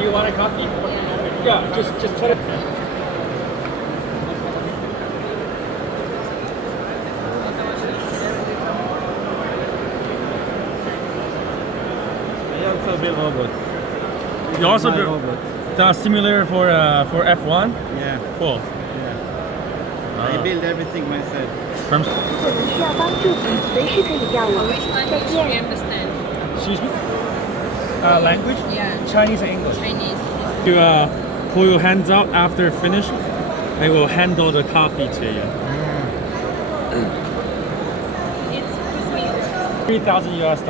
You want a coffee? Yeah, just put it. I also build robots. You also My do robot. the simulator for F1. Yeah, Cool. yeah. I build everything myself. From 我们需要帮助你，随时可以叫我。 Which 再 language do you 见。 understand? excuse me. Language? Yeah. Chinese and English. Chinese. You pull your hands out after finish. I will handle the coffee to you. It's with me. $3,000 US.